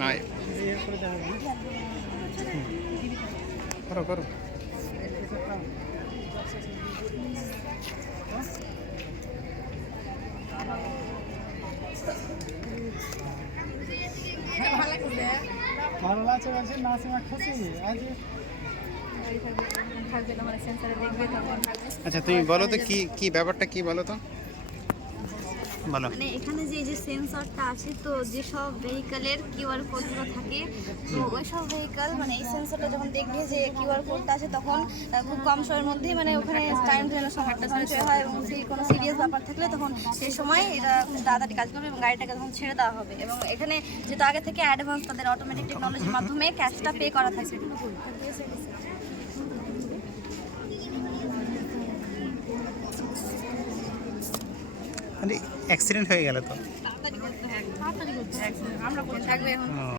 নাই করো করো ভালো লাগছে বলছে নাসিমা খুশি আজ আচ্ছা তুমি বলো তো কি কি ব্যাপারটা কি বলো তো বলো। মানে এখানে যে সেন্সরটা আছে, তো যেসব ভেহিকলের কিউআর কোডগুলো থাকে, তো ওই সব ভেহিকল মানে এই সেন্সরটা যখন দেখবে যে কিউআর কোডটা আছে, তখন খুব কম সময়ের মধ্যেই মানে ওখানে টাইম যেন সময়টা সঞ্চয় হয়, এবং সেই কোনো সিরিয়াস ব্যাপার থাকলে তখন সেই সময় এটা খুব তাড়াতাড়ি কাজ করবে এবং গাড়িটাকে তখন ছেড়ে দেওয়া হবে। এবং এখানে যেহেতু আগে থেকে অ্যাডভান্স তাদের অটোমেটিক টেকনোলজির মাধ্যমে ক্যাশটা পে করা থাকে। আরে অ্যাক্সিডেন্ট হয়ে গেল তো তাড়াতাড়ি করতে হবে, আমরা থাকবে এখন।